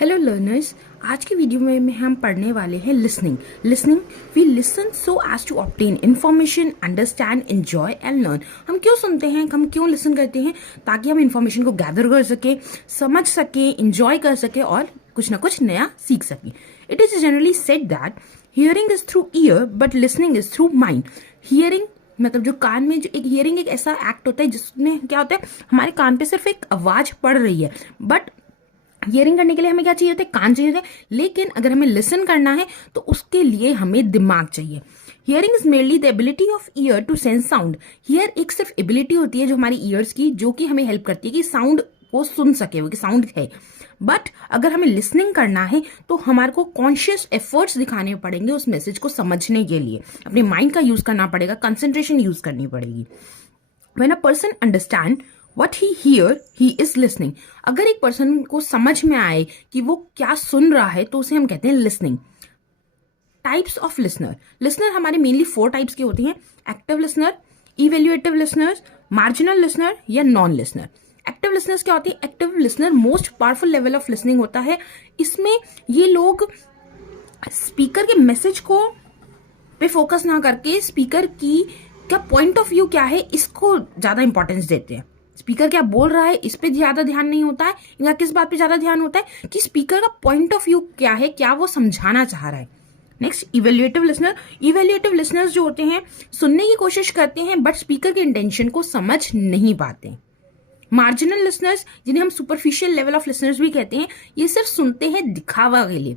Hello learners, आज की video में हम पढ़ने वाले हैं listening. We listen so as to obtain information, understand, enjoy and learn. हम क्यों सुनते हैं, हम क्यों लिसन करते हैं? ताकि हम इन्फॉर्मेशन को गैदर कर सके, समझ सके, एंजॉय कर सके और कुछ ना कुछ नया सीख सके। It is generally said that hearing is through year but listening is through mind. Hearing मतलब जो कान में जो एक हियरिंग एक ऐसा एक्ट होता है जिसमें क्या होता है, हमारे कान पे सिर्फ एक आवाज पड़ रही है, बट हियरिंग करने के लिए हमें क्या चाहिए होता है? कान चाहिए होता है। लेकिन अगर हमें लिसन करना है तो उसके लिए हमें दिमाग चाहिए। Hearing is merely the ability of ear to sense sound. Hear एक सिर्फ एबिलिटी होती है जो हमारी ईयर्स की, जो कि हमें हेल्प करती है कि साउंड को सुन सके, वो कि साउंड है। बट अगर हमें लिसनिंग करना है तो हमारे को कॉन्शियस एफर्ट्स दिखाने पड़ेंगे उस मैसेज को समझने के लिए। अपने माइंड का यूज करना पड़ेगा, कंसंट्रेशन यूज करनी पड़ेगी। When a person understand what he hear, he is listening। अगर एक पर्सन को समझ में आए कि वो क्या सुन रहा है तो उसे हम कहते हैं listening. Types of listener. Listener हमारे मेनली 4 टाइप्स के होते हैं: active listener, evaluative listeners, marginal listener या नॉन लिसनर। एक्टिव लिसनर्स क्या होती है? Active listener most powerful level of listening होता है। इसमें ये लोग स्पीकर के मैसेज को पे फोकस ना करके स्पीकर की क्या पॉइंट ऑफ व्यू क्या है इसको ज्यादा इंपॉर्टेंस देते हैं। स्पीकर क्या बोल रहा है इस पे ज्यादा ध्यान नहीं होता है, या किस बात पे ज्यादा ध्यान होता है कि स्पीकर का पॉइंट ऑफ व्यू क्या है, क्या वो समझाना चाह रहा है। Next, evaluative listener. Evaluative listeners जो होते हैं सुनने की कोशिश करते हैं बट स्पीकर के इंटेंशन को समझ नहीं पाते। मार्जिनल लिसनर्स, जिन्हें हम सुपरफिशियल लेवल ऑफ लिसनर्स भी कहते हैं, ये सिर्फ सुनते हैं दिखावा के लिए,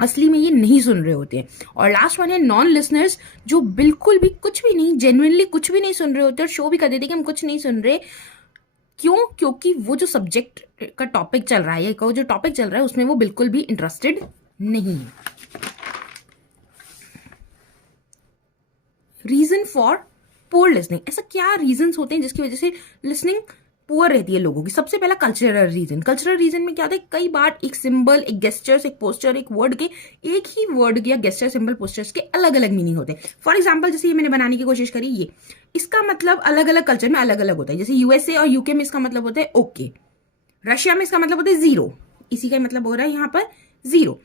असली में ये नहीं सुन रहे होते हैं। और लास्ट वन है नॉन लिसनर्स, जो बिल्कुल भी कुछ भी नहीं, जेन्युइनली कुछ भी नहीं सुन रहे होते और शो भी कर देते कि हम कुछ नहीं सुन रहे। क्यों? क्योंकि वो जो सब्जेक्ट का टॉपिक चल रहा है या जो टॉपिक चल रहा है उसमें वो बिल्कुल भी इंटरेस्टेड नहीं है। Reason for poor listening. ऐसा क्या रीजन होते हैं जिसकी वजह से लिसनिंग पुअर रहती है लोगों की? सबसे पहला कल्चरल रीजन। कल्चरल रीजन में क्या होता है, कई बार एक सिंबल, एक गेस्चर्स, एक पोस्टर, एक वर्ड के, एक ही वर्ड या गेस्चर, सिंबल, पोस्टर्स के अलग अलग मीनिंग होते हैं। फॉर एग्जाम्पल, जैसे ये मैंने बनाने की कोशिश करी, ये इसका मतलब अलग अलग कल्चर में अलग अलग होता है। जैसे यूएसए और यूके में इसका मतलब होता है ओके, रशिया में इसका मतलब होता है जीरो, इसी का मतलब हो रहा है यहाँ पर जीरो।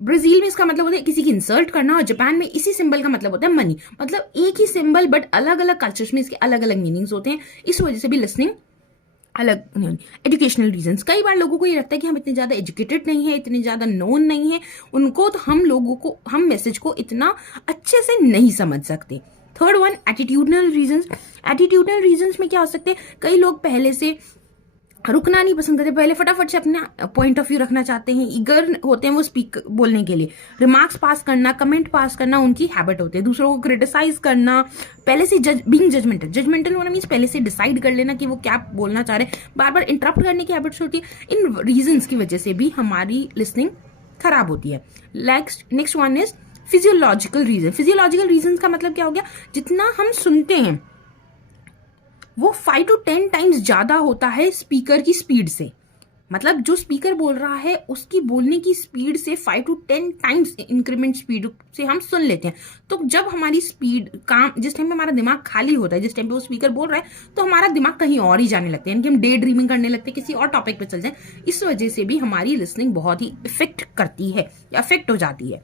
ब्राजील में इसका मतलब होता है किसी की इंसल्ट करना, और जापान में इसी सिंबल का मतलब होता है मनी। मतलब एक ही सिंबल बट अलग अलग कल्चर्स में इसके अलग अलग मीनिंग्स होते हैं। इस वजह से भी लिसनिंग अलग। एजुकेशनल रीजंस, कई बार लोगों को ये लगता है कि हम इतने ज्यादा एजुकेटेड नहीं है, इतने ज्यादा नोन नहीं है उनको, तो हम मैसेज को इतना अच्छे से नहीं समझ सकते। Third one, attitudinal reasons. Attitudinal reasons में क्या हो सकते हैं, कई लोग पहले से रुकना नहीं पसंद करते, पहले फटाफट से अपना पॉइंट ऑफ व्यू रखना चाहते हैं, ईगर होते हैं वो स्पीक बोलने के लिए। रिमार्क्स पास करना, कमेंट पास करना उनकी हैबिट होती है। दूसरों को क्रिटिसाइज करना, पहले से बीइंग जजमेंटल होना मीन्स पहले से डिसाइड कर लेना कि वो क्या बोलना चाह रहे हैं, बार बार इंटरप्ट करने की हैबिट्स होती है। इन रीजंस की वजह से भी हमारी लिसनिंग खराब होती है। Next one is physiological reason. Physiological reason का मतलब क्या हो गया, जितना हम सुनते हैं वो 5 to 10 टाइम्स ज्यादा होता है स्पीकर की स्पीड से। मतलब जो स्पीकर बोल रहा है उसकी बोलने की स्पीड से 5 to 10 टाइम्स इंक्रीमेंट स्पीड से हम सुन लेते हैं। तो जब हमारी स्पीड काम, जिस टाइम पे हमारा दिमाग खाली होता है, जिस टाइम पे वो स्पीकर बोल रहा है, तो हमारा दिमाग कहीं और ही जाने लगता है, यानी कि हम डे ड्रीमिंग करने लगते हैं, किसी और टॉपिक पे चल जाए। इस वजह से भी हमारी लिसनिंग बहुत ही इफेक्ट करती है या अफेक्ट हो जाती है।